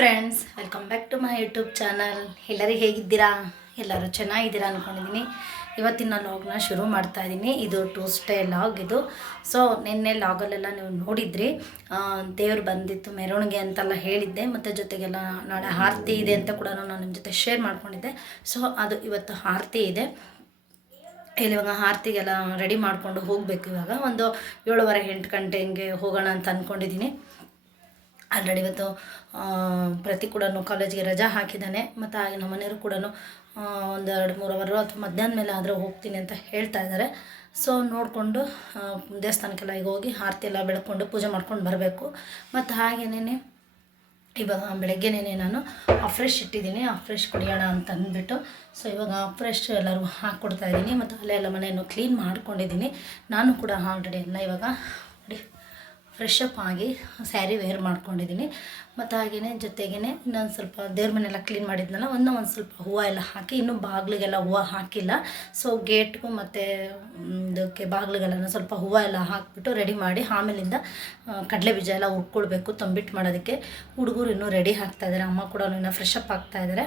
Friends, welcome back to my YouTube channel. ಎಲ್ಲರೂ ಹೇಗಿದ್ದೀರಾ? ಎಲ್ಲರೂ ಚೆನ್ನಾಗಿದ್ದೀರಾ ಅಂದ್ಕೊಂಡಿದ್ದೀನಿ. ಇವತ್ತಿನ ಲಾಗ್ನ ಶುರು ಮಾಡ್ತಾ ಇದ್ದೀನಿ. ಇದು ಟ್ಯೂಸ್ಡೇ ಲಾಗ್ ಇದು. ಸೊ ನಿನ್ನೆ ಲಾಗಲ್ಲೆಲ್ಲ ನೀವು ನೋಡಿದ್ರಿ, ದೇವ್ರು ಬಂದಿತ್ತು ಮೆರವಣಿಗೆ ಅಂತೆಲ್ಲ ಹೇಳಿದ್ದೆ, ಮತ್ತು ಜೊತೆಗೆಲ್ಲ ನಾಳೆ ಆರತಿ ಇದೆ ಅಂತ ಕೂಡ ನಾನು ನಿಮ್ಮ ಜೊತೆ ಶೇರ್ ಮಾಡ್ಕೊಂಡಿದ್ದೆ. ಸೊ ಅದು ಇವತ್ತು ಆರತಿ ಇದೆ. ಇಲ್ಲಿ ಇವಾಗ ಆರತಿಗೆಲ್ಲ ರೆಡಿ ಮಾಡಿಕೊಂಡು ಹೋಗಬೇಕು. ಇವಾಗ ಒಂದು 7:30-8 ಗಂಟೆ ಹಿಂಗೆ ಹೋಗೋಣ ಅಂತ ಅಂದ್ಕೊಂಡಿದ್ದೀನಿ. ಆಲ್ರೆಡಿ ಇವತ್ತು ಪ್ರತಿ ಕೂಡ ಕಾಲೇಜಿಗೆ ರಜಾ ಹಾಕಿದ್ದಾನೆ, ಮತ್ತು ಹಾಗೆ ನಮ್ಮ ಮನೆಯವರು ಕೂಡ ಒಂದು 2-3 ಅವರು ಅಥವಾ ಮಧ್ಯಾಹ್ನ ಮೇಲೆ ಆದರೆ ಹೋಗ್ತೀನಿ ಅಂತ ಹೇಳ್ತಾ ಇದ್ದಾರೆ. ಸೊ ನೋಡಿಕೊಂಡು ದೇವಸ್ಥಾನಕ್ಕೆಲ್ಲ ಈಗ ಹೋಗಿ ಆರತಿ ಎಲ್ಲ ಬೆಳ್ಕೊಂಡು ಪೂಜೆ ಮಾಡ್ಕೊಂಡು ಬರಬೇಕು. ಮತ್ತು ಹಾಗೆಯೇ ಇವಾಗ ಬೆಳಗ್ಗೆನೇ ನಾನು ಫ್ರೆಶ್ ಇಟ್ಟಿದ್ದೀನಿ, ಫ್ರೆಶ್ ಕುಡಿಯೋಣ ಅಂತ ಅಂದ್ಬಿಟ್ಟು. ಸೊ ಇವಾಗ ಫ್ರೆಶ್ ಎಲ್ಲರಿಗೂ ಹಾಕ್ಕೊಡ್ತಾಯಿದ್ದೀನಿ, ಮತ್ತು ಅಲ್ಲೆಲ್ಲ ಮನೆಯನ್ನು ಕ್ಲೀನ್ ಮಾಡ್ಕೊಂಡಿದ್ದೀನಿ. ನಾನು ಕೂಡ ಆಲ್ರೆಡಿ ಎಲ್ಲ ಇವಾಗ ನೋಡಿ ಫ್ರೆಶ್ ಅಪ್ ಆಗಿ ಸ್ಯಾರಿ ವೇರ್ ಮಾಡ್ಕೊಂಡಿದ್ದೀನಿ. ಮತ್ತು ಹಾಗೆಯೇ ಜೊತೆಗೇ ಇನ್ನೊಂದು ಸ್ವಲ್ಪ ದೇವ್ರ ಮನೆಯೆಲ್ಲ ಕ್ಲೀನ್ ಮಾಡಿದ್ನಲ್ಲ, ಒಂದು ಸ್ವಲ್ಪ ಹೂವು ಎಲ್ಲ ಹಾಕಿ, ಇನ್ನೂ ಬಾಗಿಲಿಗೆಲ್ಲ ಹೂವು ಹಾಕಿಲ್ಲ. ಸೊ ಗೇಟ್ಗೂ ಮತ್ತು ಇದಕ್ಕೆ ಬಾಗಿಲಿಗೆಲ್ಲ ಸ್ವಲ್ಪ ಹೂವು ಎಲ್ಲ ಹಾಕಿಬಿಟ್ಟು ರೆಡಿ ಮಾಡಿ ಆಮೇಲಿಂದ ಕಡಲೆ ಬೀಜ ಎಲ್ಲ ಹುರ್ಕೊಳ್ಬೇಕು ತಂಬಿಟ್ಟು ಮಾಡೋದಕ್ಕೆ. ಹುಡುಗರು ಇನ್ನೂ ರೆಡಿ ಆಗ್ತಾಯಿದ್ದಾರೆ, ಅಮ್ಮ ಕೂಡ ಇನ್ನೂ ಫ್ರೆಶ್ ಅಪ್ ಆಗ್ತಾಯಿದ್ದಾರೆ.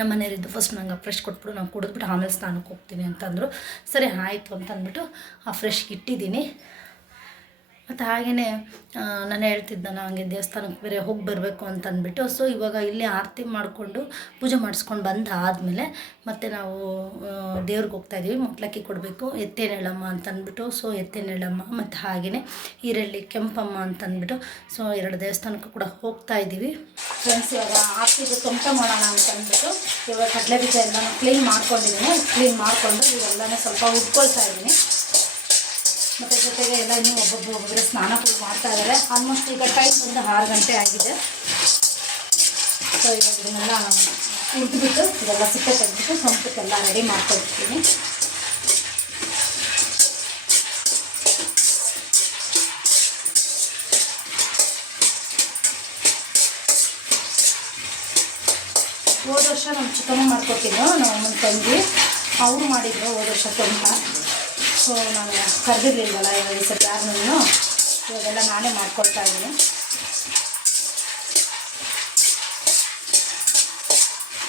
ನಮ್ಮ ಮನೆಯವರಿದ್ದು ಫಸ್ಟ್ ನಂಗೆ ಫ್ರೆಶ್ ಕೊಟ್ಬಿಟ್ಟು ನಾನು ಕುಡಿದ್ಬಿಟ್ಟು ಆಮೇಲೆ ಸ್ನಾನಕ್ಕೆ ಹೋಗ್ತೀನಿ ಅಂತಂದರು. ಸರಿ ಆಯಿತು ಅಂತ ಅಂದ್ಬಿಟ್ಟು ಫ್ರೆಶ್ಗೆ ಇಟ್ಟಿದ್ದೀನಿ. ಮತ್ತು ಹಾಗೆಯೇ ನಾನು ಹೇಳ್ತಿದ್ದಲ್ಲ, ಹಂಗೆ ದೇವಸ್ಥಾನಕ್ಕೆ ಬೇರೆ ಹೋಗಿ ಬರಬೇಕು ಅಂತ ಅಂದ್ಬಿಟ್ಟು. ಸೊ ಇವಾಗ ಇಲ್ಲಿ ಆರತಿ ಮಾಡಿಕೊಂಡು ಪೂಜೆ ಮಾಡಿಸ್ಕೊಂಡು ಬಂದಾದಮೇಲೆ ಮತ್ತು ನಾವು ದೇವ್ರಿಗೆ ಹೋಗ್ತಾಯಿದ್ದೀವಿ. ಮೊಟ್ಲಕ್ಕಿ ಕೊಡಬೇಕು, ಎತ್ತೇನೇಳಮ್ಮ ಅಂತ ಅಂದ್ಬಿಟ್ಟು. ಸೊ ಎತ್ತೇನೇಳಮ್ಮ ಮತ್ತು ಹಾಗೆಯೇ ಈರಳ್ಳಿ ಕೆಂಪಮ್ಮ ಅಂತ ಅಂದ್ಬಿಟ್ಟು ಸೊ 2 ದೇವಸ್ಥಾನಕ್ಕೂ ಕೂಡ ಹೋಗ್ತಾಯಿದ್ದೀವಿ. ಫ್ರೆಂಡ್ಸ್, ಇವಾಗ ಆರತಿಗೆ ತೊಂಟ ಮಾಡೋಣ ಅಂತ ಅಂದ್ಬಿಟ್ಟು ಇವಾಗ ಕಡಲೆ ಬೀಜ ಎಲ್ಲ ಕ್ಲೀನ್ ಮಾಡ್ಕೊಂಡಿದ್ದೀನಿ. ಕ್ಲೀನ್ ಮಾಡಿಕೊಂಡು ಇವೆಲ್ಲನೇ ಸ್ವಲ್ಪ ಉಟ್ಕೊಳ್ತಾ ಇದ್ದೀನಿ. ಮತ್ತು ಜೊತೆಗೆ ಎಲ್ಲ ಇನ್ನೂ ಒಬ್ಬೊಬ್ಬರು ಸ್ನಾನ ಕೂಡ ಮಾಡ್ತಾ ಇದ್ದಾರೆ. ಆಲ್ಮೋಸ್ಟ್ ಈಗ ಟೈಮ್ ಒಂದು 6 ಗಂಟೆ ಆಗಿದೆ. ಸೊ ಇವಾಗ ಇದನ್ನೆಲ್ಲ ಉಳಿದ್ಬಿಟ್ಟು ಇದೆಲ್ಲ ಸಿಪ್ಪೆ ತೆಗೆದ್ಬಿಟ್ಟು ಸಂಪಕ್ಕೆಲ್ಲ ರೆಡಿ ಮಾಡ್ಕೊಳ್ತೀನಿ. ಹೋದ ವರ್ಷ ನಮ್ಮ ಚಿಕ್ಕಮ್ಮ ಮಾಡ್ಕೊಟ್ಟಿದ್ದು, ನಮ್ಮ ಅಮ್ಮನ ತಂಗಿ ಅವರು ಮಾಡಿದ್ರು ಹೋದ ವರ್ಷ ತೊಂಟ. ಸೊ ನಾನು ಕರೆದಿರ್ಲಿಲ್ವಲ್ಲ ಇವಾಗ ಈ ಸತಿ ಯಾರನ್ನೂ, ಇವಾಗೆಲ್ಲ ನಾನೇ ಮಾಡ್ಕೊಳ್ತಾ ಇದ್ದೀನಿ.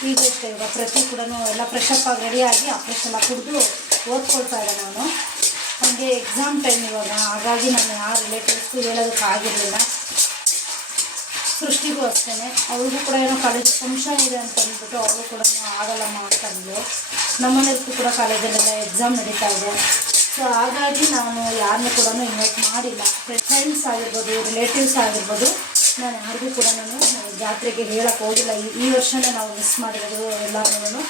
ಈಗ ಅಷ್ಟೇ, ಇವಾಗ ಪ್ರತಿ ಕೂಡ ಎಲ್ಲ ಫ್ರೆಶಪ್ ಆಗಿ ರೆಡಿಯಾಗಿ ಫ್ರೆಶ್ ಎಲ್ಲ ಕುಡಿದು ಓದ್ಕೊಳ್ತಾ ಇದ್ದೆ ನಾನು. ನನಗೆ ಎಕ್ಸಾಮ್ ಟೈಮ್ ಇವಾಗ, ಹಾಗಾಗಿ ನಾನು ಯಾರ ರಿಲೇಟಿವ್ಸ್ಗೂ ಹೇಳೋದಕ್ಕೆ ಆಗಿರಲಿಲ್ಲ. ಸೃಷ್ಟಿಗೂ ಅಷ್ಟೇ, ಅವ್ರಿಗೂ ಕೂಡ ಏನೋ ಕಾಲೇಜ್ ಫಂಕ್ಷನ್ ಇದೆ ಅಂತ ಅಂದ್ಬಿಟ್ಟು ಅವರು ಕೂಡ ಆಗಲ್ಲಮ್ಮ ಅಂತಂದು. ನಮ್ಮ ಮನೆಯವ್ರಿಗೂ ಕೂಡ ಕಾಲೇಜಲ್ಲೆಲ್ಲ ಎಕ್ಸಾಮ್ ನಡೀತಾ ಇದೆ. ಸೊ ಹಾಗಾಗಿ ನಾನು ಯಾರನ್ನೂ ಕೂಡ ಇನ್ವೈಟ್ ಮಾಡಿಲ್ಲ. ಫ್ರೆಂಡ್ಸ್ ಆಗಿರ್ಬೋದು, ರಿಲೇಟಿವ್ಸ್ ಆಗಿರ್ಬೋದು, ನಾನು ಯಾರಿಗೂ ಕೂಡ ನಾನು ಜಾತ್ರೆಗೆ ಹೇಳಕ್ಕೆ ಹೋಗಿಲ್ಲ. ಈ ವರ್ಷವೇ ನಾವು ಮಿಸ್ ಮಾಡಿರೋದು ಎಲ್ಲರೂ.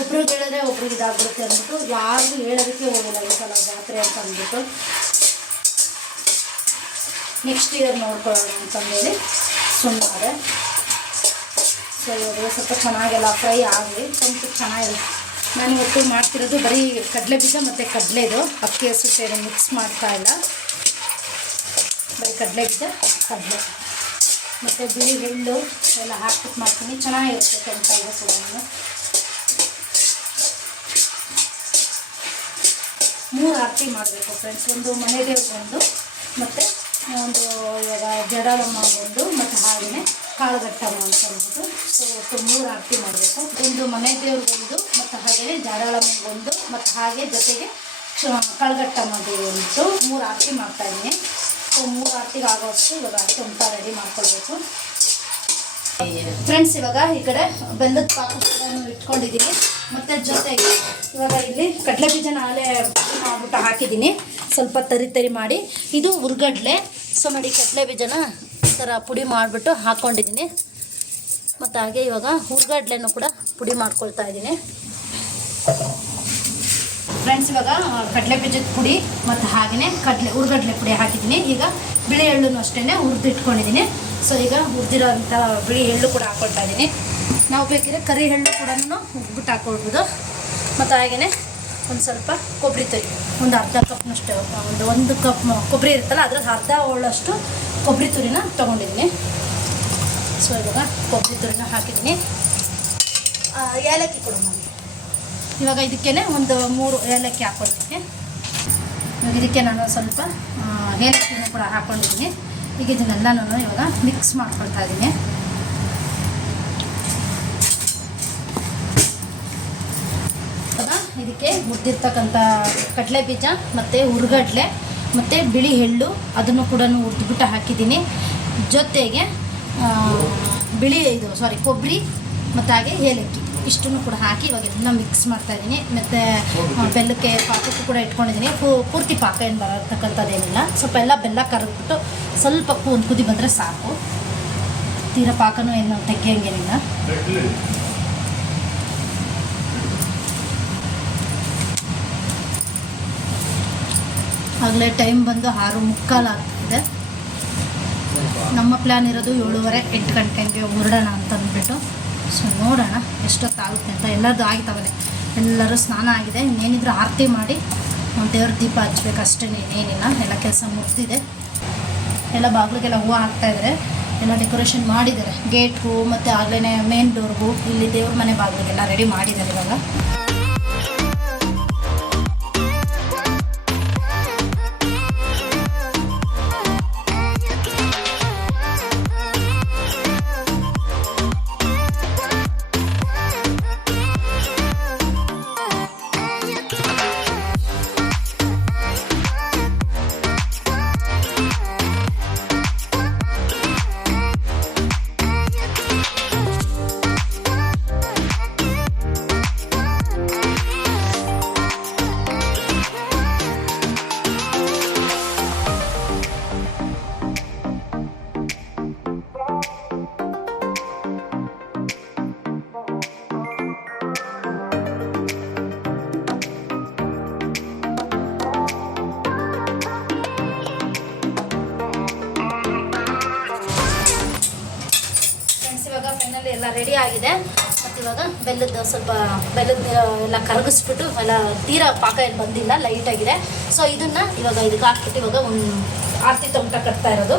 ಒಬ್ರಿಗೆ ಹೇಳಿದ್ರೆ ಒಬ್ರಿಗೆ ಇದಾಗ್ಬಿಡುತ್ತೆ ಅಂದ್ಬಿಟ್ಟು ಯಾರಿಗೂ ಹೇಳೋದಕ್ಕೆ ಹೋಗಿಲ್ಲ ಈ ಸಲ ಜಾತ್ರೆ ಅಂತ ಅಂದ್ಬಿಟ್ಟು. ನೆಕ್ಸ್ಟ್ ಇಯರ್ ನೋಡ್ಕೊಳ್ಳೋಣ ಅಂತಂದೇಳಿ ಸುಮ್ಮನೆ. ಸೊ ಇವಾಗ ಸ್ವಲ್ಪ ಚೆನ್ನಾಗೆಲ್ಲ ಫ್ರೈ ಆಗಲಿ, ಸ್ವಲ್ಪ ಚೆನ್ನಾಗಿಲ್ಲ. ನಾನು ಇವತ್ತು ಮಾಡ್ತಿರೋದು ಬರೀ ಕಡಲೆ ಬೀಜ ಮತ್ತು ಕಡಲೆದು, ಅಕ್ಕಿ ಹಸು ಸೇರಿ ಮಿಕ್ಸ್ ಮಾಡ್ತಾಯಿಲ್ಲ. ಬರೀ ಕಡಲೆ ಬೀಜ, ಕಡಲೆ ಮತ್ತು ಬಿಳಿ ಎಳ್ಳು ಎಲ್ಲ ಹಾಕ್ಬಿಟ್ಟು ಮಾಡ್ತೀನಿ. ಚೆನ್ನಾಗಿರುತ್ತೆ ತೊಂಟ ಇದು ಕೂಡ. ನಾನು 3 ಆರತಿ ಮಾಡಬೇಕು ಫ್ರೆಂಡ್ಸ್. ಒಂದು ಮನೆ ದೇವ್ರಿಗೊಂದು, ಮತ್ತು ಒಂದು ಇವಾಗ ಜಡಾಳಮ್ಮಗೊಂದು, ಮತ್ತು ಹಾಗೆಯೇ ಕಾಳುಗಟ್ಟಮ್ಮ ಅಂತ ಅಂದ್ಬಿಟ್ಟು. ಸೊ ಒಟ್ಟು 3 ಆರತಿ ಮಾಡಬೇಕು. ಒಂದು ಮನೆ ದೇವ್ರಿಗೊಂದು, ಮತ್ತು ಹಾಗೆಯೇ ಜಡಾಳಮ್ಮಗೊಂದು, ಮತ್ತು ಹಾಗೆ ಜೊತೆಗೆ ಕಾಳುಗಟ್ಟಮ್ಮಗೆ ಅಂದ್ಬಿಟ್ಟು 3 ಆರತಿ ಮಾಡ್ತಾಯಿದ್ದೀನಿ. ಸೊ 3 ಆರತಿಗೆ ಆಗೋಷ್ಟು ಇವಾಗ ತೊಂಟ ರೆಡಿ ಮಾಡ್ಕೊಳ್ಬೇಕು ಫ್ರೆಂಡ್ಸ್. ಇವಾಗ ಈ ಕಡೆ ಬೆಲ್ಲದ ಪಾಕ ಇಟ್ಕೊಂಡಿದ್ದೀನಿ, ಮತ್ತು ಜೊತೆಗೆ ಇವಾಗ ಇಲ್ಲಿ ಕಡಲೆ ಬೀಜ ನಾಳೆ ಮಾಡ್ಬಿಟ್ಟು ಹಾಕಿದ್ದೀನಿ, ಸ್ವಲ್ಪ ತರಿ ಮಾಡಿ. ಇದು ಹುರ್ಗಡ್ಲೆ. ಸೊ ನೋಡಿ, ಕಡಲೆ ಬೀಜನ ಈ ಥರ ಪುಡಿ ಮಾಡಿಬಿಟ್ಟು ಹಾಕ್ಕೊಂಡಿದ್ದೀನಿ. ಮತ್ತು ಹಾಗೆ ಇವಾಗ ಹುರ್ಗಡ್ಲೆನೂ ಕೂಡ ಪುಡಿ ಮಾಡ್ಕೊಳ್ತಾ ಇದ್ದೀನಿ ಫ್ರೆಂಡ್ಸ್. ಇವಾಗ ಕಡಲೆ ಬೀಜದ ಪುಡಿ ಮತ್ತು ಹಾಗೆಯೇ ಹುರ್ಗಡ್ಲೆ ಪುಡಿ ಹಾಕಿದ್ದೀನಿ. ಈಗ ಬಿಳಿ ಎಳ್ಳು ಅಷ್ಟೇ ಹುರಿದು ಇಟ್ಕೊಂಡಿದ್ದೀನಿ. ಸೊ ಈಗ ಹುರಿದಿರೋ ಅಂಥ ಬಿಳಿ ಎಳ್ಳು ಕೂಡ ಹಾಕ್ಕೊಳ್ತಾ ಇದ್ದೀನಿ. ನಾವು ಬೇಕಿದ್ರೆ ಕರಿ ಎಳ್ಳು ಕೂಡ ಹುರ್ಬಿಟ್ಟು ಹಾಕ್ಕೊಳ್ಬೋದು. ಮತ್ತು ಹಾಗೆಯೇ ಒಂದು ಸ್ವಲ್ಪ ಕೊಬ್ಬರಿ ತುರಿ, ಒಂದು ಅರ್ಧ ಕಪ್ನಷ್ಟು, ಒಂದು ಕಪ್ ಕೊಬ್ಬರಿ ಇರುತ್ತಲ್ಲ ಅದ್ರಲ್ಲಿ ಅರ್ಧ ಹೋಳಷ್ಟು ಕೊಬ್ಬರಿ ತುರಿನ ತೊಗೊಂಡಿದ್ದೀನಿ. ಸೊ ಇವಾಗ ಕೊಬ್ಬರಿ ತುರಿನ ಹಾಕಿದ್ದೀನಿ. ಏಲಕ್ಕಿ ಕೂಡ ಮಾಡಿ ಇವಾಗ ಇದಕ್ಕೇ ಒಂದು 3 ಏಲಕ್ಕಿ ಹಾಕ್ಕೊಳ್ತೀನಿ. ಇವಾಗ ಇದಕ್ಕೆ ನಾನು ಸ್ವಲ್ಪ ಏಲಕ್ಕಿನೂ ಕೂಡ ಹಾಕ್ಕೊಂಡಿದ್ದೀನಿ. ಈಗ ಇದನ್ನೆಲ್ಲನೂ ಇವಾಗ ಮಿಕ್ಸ್ ಮಾಡ್ಕೊಳ್ತಾ ಇದ್ದೀನಿ. ಇದಕ್ಕೆ ಹುರಿದಿರ್ತಕ್ಕಂಥ ಕಡಲೆ ಬೀಜ ಮತ್ತು ಹುರ್ಗಡ್ಲೆ ಮತ್ತು ಬಿಳಿ ಎಳ್ಳು ಅದನ್ನು ಕೂಡ ಹುರಿದ್ಬಿಟ್ಟು ಹಾಕಿದ್ದೀನಿ. ಜೊತೆಗೆ ಕೊಬ್ಬರಿ ಮತ್ತು ಹಾಗೆ ಏಲಕ್ಕಿ ಇಷ್ಟನ್ನು ಕೂಡ ಹಾಕಿ ಇವಾಗ ಎಲ್ಲ ಮಿಕ್ಸ್ ಮಾಡ್ತಾಯಿದ್ದೀನಿ. ಮತ್ತು ಬೆಲ್ಲಕ್ಕೆ ಪಾಕಕ್ಕೂ ಕೂಡ ಇಟ್ಕೊಂಡಿದ್ದೀನಿ. ಪೂರ್ತಿ ಪಾಕ ಏನು ಬರತಕ್ಕಂಥದ್ದೇನಿಲ್ಲ. ಸ್ವಲ್ಪ ಎಲ್ಲ ಬೆಲ್ಲ ಕರಗ್ಬಿಟ್ಟು ಸ್ವಲ್ಪ ಒಂದು ಕುದಿ ಬಂದರೆ ಸಾಕು. ತೀರ ಪಾಕನೂ ಏನು ತೆಗಿಯೋಂಗೇನಿಲ್ಲ. ಆಗಲೇ ಟೈಮ್ ಬಂದು 6:45 ಆಗ್ತಿದೆ. ನಮ್ಮ ಪ್ಲ್ಯಾನ್ ಇರೋದು 7:30-8 ಗಂಟೆಗೆ ಹೊರಡೋಣ ಅಂತ ಅಂದ್ಬಿಟ್ಟು. ಸೊ ನೋಡೋಣ ಎಷ್ಟೊತ್ತಾಗುತ್ತೆ ಅಂತ. ಎಲ್ಲರದ್ದು ಆಗಿದ್ದಾವಲೆ, ಎಲ್ಲರೂ ಸ್ನಾನ ಆಗಿದೆ. ಇನ್ನೇನಿದ್ರು ಆರತಿ ಮಾಡಿ ದೇವ್ರ ದೀಪ ಹಚ್ಬೇಕು ಅಷ್ಟೇ, ಏನಿಲ್ಲ. ಎಲ್ಲ ಕೆಲಸ ಮುಗ್ದಿದೆ. ಎಲ್ಲ ಬಾಗಿಲಿಗೆಲ್ಲ ಹೂವು ಹಾಕ್ತಾಯಿದ್ದಾರೆ, ಎಲ್ಲ ಡೆಕೋರೇಷನ್ ಮಾಡಿದ್ದಾರೆ. ಗೇಟ್ ಹೂವು ಮತ್ತು ಆಗಲೇ ಮೇನ್ ಡೋರ್ಗೂ ಇಲ್ಲಿ ದೇವ್ರ ಮನೆ ಬಾಗಿಲಿಗೆಲ್ಲ ರೆಡಿ ಮಾಡಿದ್ದಾರೆ ಇವಾಗ. ಫೈನಲಿ ಎಲ್ಲ ರೆಡಿ ಆಗಿದೆ. ಮತ್ತು ಇವಾಗ ಬೆಲ್ಲದ ಎಲ್ಲ ಕರಗಿಸ್ಬಿಟ್ಟು ಎಲ್ಲ ತೀರಾ ಪಾಕ ಏನು ಬಂದಿಲ್ಲ, ಲೈಟಾಗಿದೆ. ಸೊ ಇದನ್ನು ಇವಾಗ ಇದಕ್ಕೆ ಹಾಕ್ಬಿಟ್ಟು ಇವಾಗ ಒಂದು ಆರತಿ ತೊಮಟ ಕಟ್ತಾ ಇರೋದು.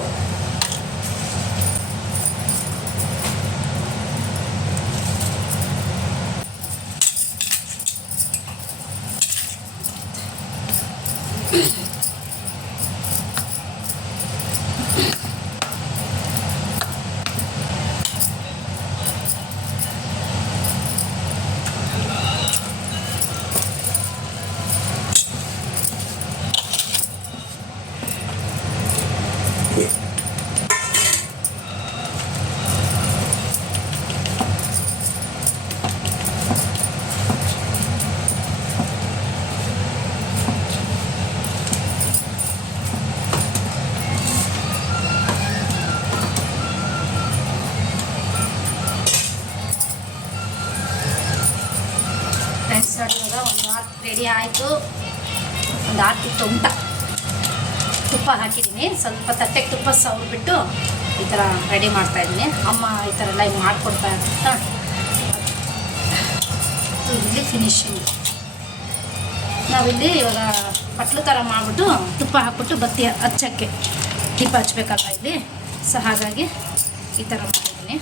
ಇವಾಗ ಒಂದು ಆರತಿ ರೆಡಿ ಆಯಿತು. ಒಂದು ಆರತಿ ತೊಮಟ ತುಪ್ಪ ಹಾಕಿದ್ದೀನಿ. ಸ್ವಲ್ಪ ತಟ್ಟೆಗೆ ತುಪ್ಪ ಸವರ್ಬಿಟ್ಟು ಈ ಥರ ರೆಡಿ ಮಾಡ್ತಾಯಿದ್ದೀನಿ. ಅಮ್ಮ ಈ ಥರ ಎಲ್ಲ ಹಿಂಗೆ ಮಾಡಿಕೊಡ್ತಾ ಇರ್ತಾ ಇಲ್ಲಿ ಫಿನಿಶಿಂಗ್. ನಾವಿಲ್ಲಿ ಇವಾಗ ಪಟ್ಲು ಥರ ಮಾಡಿಬಿಟ್ಟು ತುಪ್ಪ ಹಾಕ್ಬಿಟ್ಟು ಬತ್ತಿ ಹಚ್ಚಕ್ಕೆ ದೀಪ ಹಚ್ಬೇಕಲ್ಲ ಇಲ್ಲಿ. ಸೊ ಹಾಗಾಗಿ ಈ ಥರ ಮಾಡಿದ್ದೀನಿ.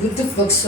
Bluetooth box.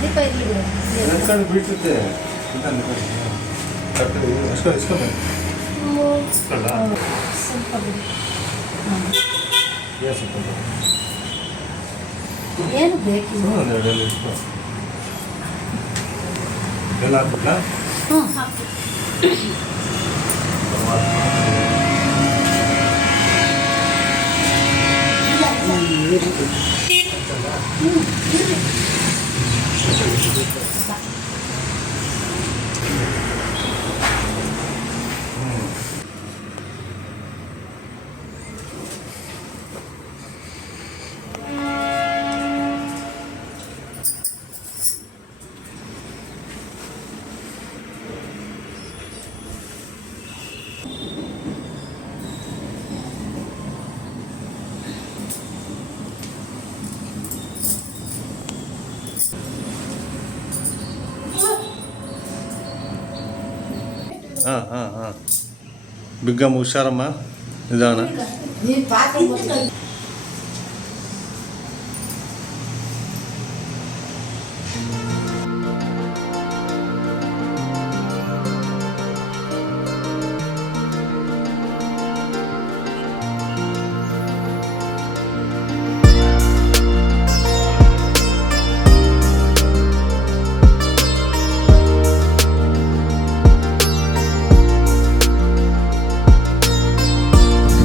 ದೀಪ ಇರಲಿ ಬಿಡು. ಬೀಳ್ತದೆ ಸ್ವಲ್ಪ ಬಿಡು. ಏನು ಬೇಕಿಲ್ಲ. ಹ್ಞೂ ಹಾಕಿ. ಬಿಗ್ಗಮ್ಮ ಹುಷಾರಮ್ಮ ನಿಧಾನ. ನೀನು ಪಾತ್ರೆ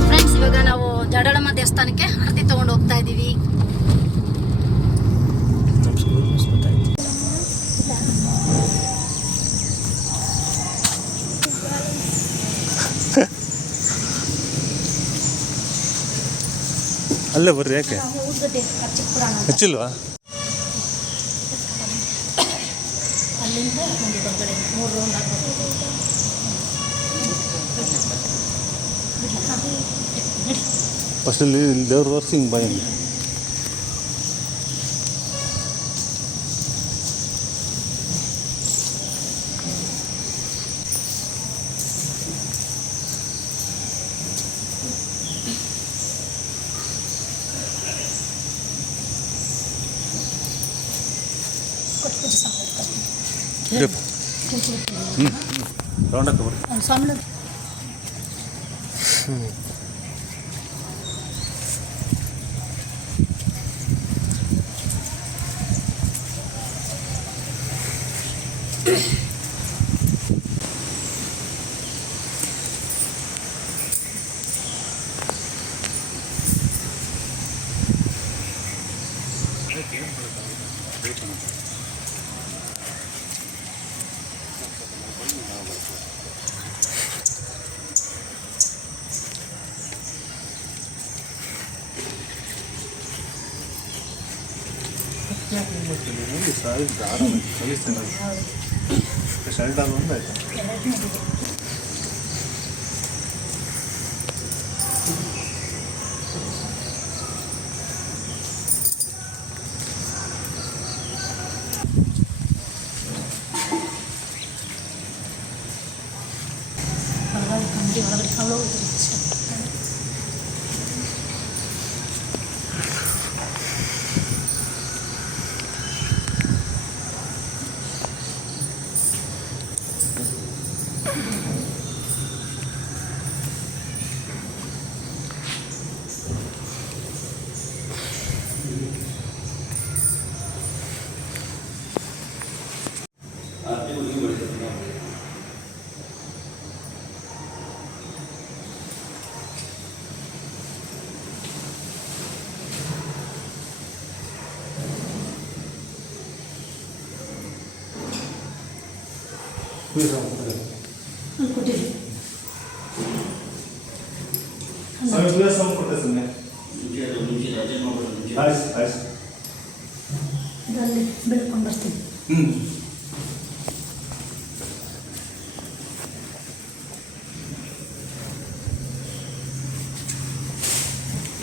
ಫ್ರೆಂಡ್ಸ್, ಇವಾಗ ನಾವು ಜಡಳಮ್ಮ ದೇವಸ್ಥಾನಕ್ಕೆ ಆರತಿ ತಗೊಂಡು ಹೋಗ್ತಾ ಇದ್ದೀವಿ. ಅಲ್ಲೇ ಬರ್ರಿ, ಯಾಕೆ ಹೆಚ್ಚಿಲ್ವಾ? ಅಲ್ಲಿಂದ ಒಂದು ಹೊರಗಡೆ 3 ರೌಂಡ್ ಹಾಕಬೇಕು. ಫಸ್ಟ್ ಇಲ್ಲಿ ದೇವ್ರ ವರ್ಷ ಹಿಂಗೆ ಬಾಯಿ ರೌಂಡ್ ಹಾಕಿ ಬರ್ರಿ. ಸ್ವಾಮಿ ಸಾರಿ ಆರಾಮ ಕಲಿಸ್ತೇನೆ ಶರ್ಟ್ ಅದು ಒಂದು ಆಯ್ತು. ಬೆಳ್ಕೊಂಡು ಬರ್ತೀನಿ.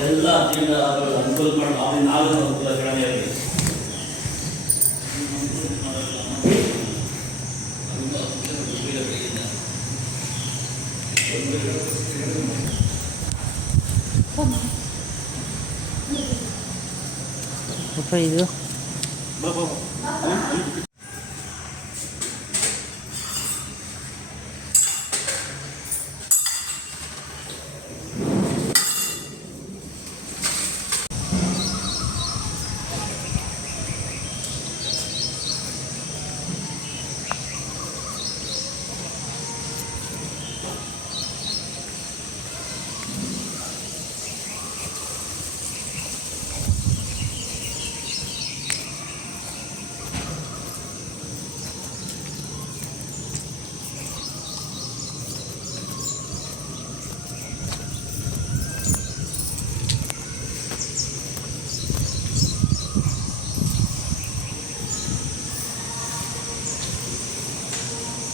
ಎಲ್ಲ ಅನುಕೂಲ ಮಾಡಿ ನಾಲ್ಕು ಅನುಕೂಲ ಕಡಿಮೆ ಆಗಿದೆ. ಇದು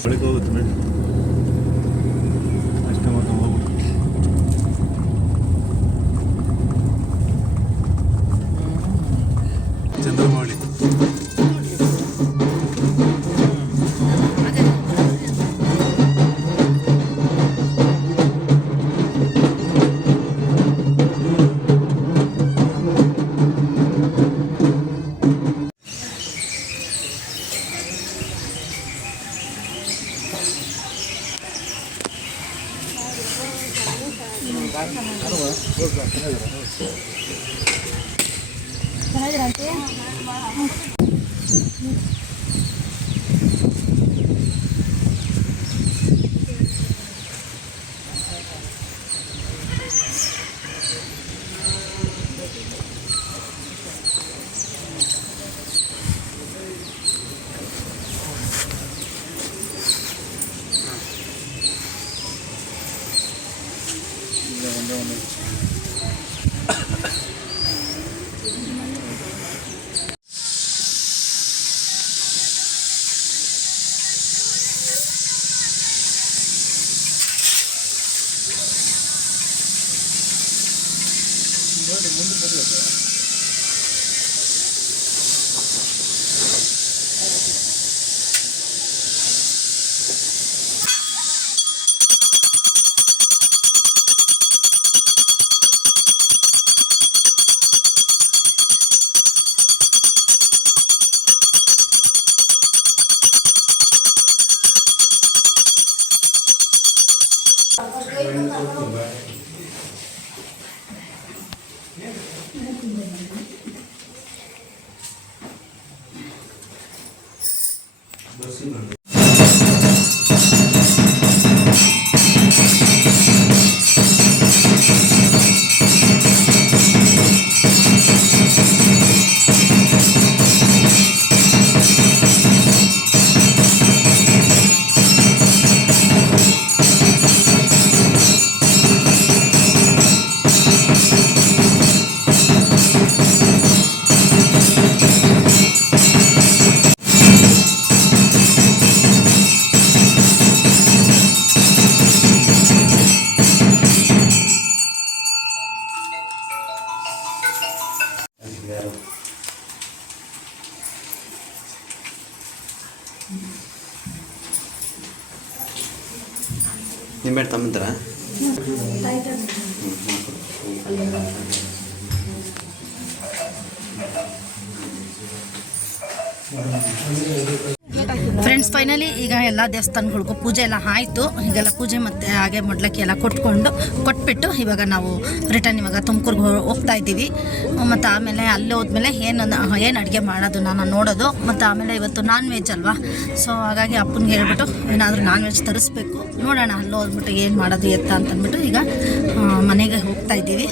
ಬೆಳಗ್ಗೆ ಹೋಗುತ್ತೆ ಬಿಡಿ ಅಷ್ಟೇ ಮಾತ್ರ ಹೋಗ್ಬೇಕು. ಚಂದ್ರಮೌಳಿ ನಿಂಬೆಹಣ್ಣು ತಮ್ಮಂತರ ಫ್ರೆಂಡ್ಸ್ ಫೈನಲಿ ಈಗ ಎಲ್ಲ ದೇವಸ್ಥಾನಗಳಿಗೂ ಪೂಜೆ ಎಲ್ಲ ಆಯಿತು. ಈಗೆಲ್ಲ ಪೂಜೆ ಮತ್ತು ಹಾಗೆ ಮೊಡ್ಲಕ್ಕಿ ಎಲ್ಲ ಕೊಟ್ಬಿಟ್ಟು ಇವಾಗ ನಾವು ರಿಟರ್ನ್ ಇವಾಗ ತುಮಕೂರಿಗೆ ಹೋಗ್ತಾ ಇದ್ದೀವಿ. ಮತ್ತು ಆಮೇಲೆ ಅಲ್ಲಿ ಹೋದ್ಮೇಲೆ ಏನು ಅಡುಗೆ ಮಾಡೋದು ನಾನು ನೋಡೋದು. ಮತ್ತು ಆಮೇಲೆ ಇವತ್ತು ನಾನ್ ವೆಜ್ ಅಲ್ವಾ, ಸೊ ಹಾಗಾಗಿ ಅಪ್ಪನಿಗೆ ಹೇಳ್ಬಿಟ್ಟು ಏನಾದರೂ ನಾನ್ ವೆಜ್ ತರಿಸ್ಬೇಕು. ನೋಡೋಣ ಅಲ್ಲಿ ಹೋದ್ಬಿಟ್ಟು ಏನು ಮಾಡೋದು ಎತ್ತ ಅಂತಂದ್ಬಿಟ್ಟು ಈಗ ಮನೆಗೆ ಹೋಗ್ತಾ ಇದ್ದೀವಿ.